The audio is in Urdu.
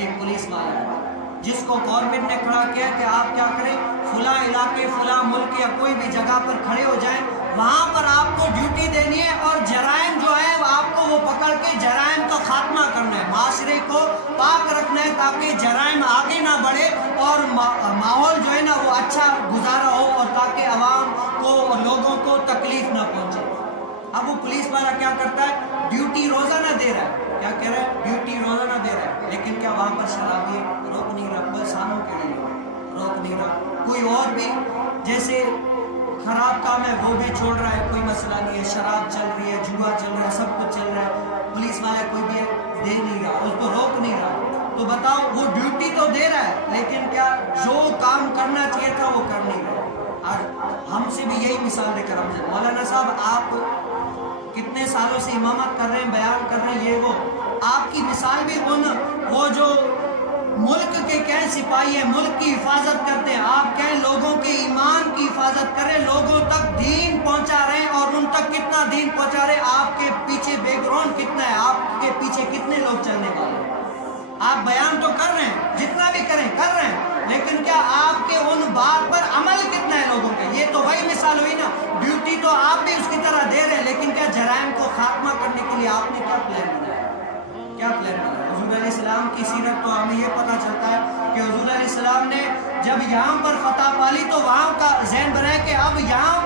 ایک پولیس والا ہے جس کو گورنمنٹ نے کھڑا کیا کہ آپ کیا کریں، فلاں علاقے فلاں ملک یا کوئی بھی جگہ پر کھڑے ہو جائیں، وہاں پر آپ کو ڈیوٹی دینی ہے اور جرائم جو ہے آپ کو وہ پکڑ کے جرائم کا خاتمہ کرنا ہے، معاشرے کو پاک رکھنا ہے تاکہ جرائم آگے نہ بڑھے اور ماحول جو ہے نا وہ اچھا گزارا ہو اور تاکہ عوام کو اور لوگوں کو تکلیف نہ پہنچے۔ اب وہ پولیس والا کیا کرتا ہے، ڈیوٹی روزانہ دے رہا ہے، کیا کہہ رہا ہے، ڈیوٹی روزانہ دے رہا ہے، لیکن کیا وہاں پر شرابی روک نہیں رہا، برسانوں کے لیے روک نہیں رہا، کوئی اور بھی جیسے خراب کام ہے وہ بھی چھوڑ رہا ہے، کوئی مسئلہ نہیں ہے، شراب چل رہی ہے، جوا چل رہا ہے، سب کچھ چل رہا ہے، پولیس والا کوئی بھی دے نہیں رہا، اس کو روک نہیں رہا، تو بتاؤ وہ ڈیوٹی تو دے رہا ہے لیکن کیا جو کام کرنا چاہیے تھا وہ کر نہیں رہا۔ اور ہم سے بھی یہی مثال دے کر ہم سے، مولانا صاحب آپ کتنے سالوں سے امامت کر رہے ہیں، بیان کر رہے ہیں، یہ وہ آپ کی مثال بھی وہ جو ملک کے کہیں سپاہی ہیں، ملک کی حفاظت کرتے ہیں، آپ کہیں لوگوں کے ایمان کی حفاظت کریں، لوگوں تک دین پہنچا رہے ہیں اور ان تک کتنا دین پہنچا رہے ہیں، آپ کے پیچھے بیک گراؤنڈ کتنا ہے، آپ کے پیچھے کتنے لوگ چلنے والے ہیں، آپ بیان تو کر رہے ہیں، جتنا بھی کریں کر رہے ہیں، لیکن کیا آپ کے ان بات پر عمل کتنا ہے لوگوں کے؟ یہ تو وہی مثال ہوئی نا، ڈیوٹی تو آپ بھی اس کی طرح دے رہے ہیں لیکن کیا جرائم کو خاتمہ کرنے کے لیے آپ نے کیا پلان بنایا، کیا پلان بنایا؟ حضور علیہ السلام کی سیرت تو ہمیں یہ پتہ چلتا ہے کہ حضور علیہ السلام نے جب یہاں پر فتح پالی تو وہاں کا ذہن بنایا کہ اب یہاں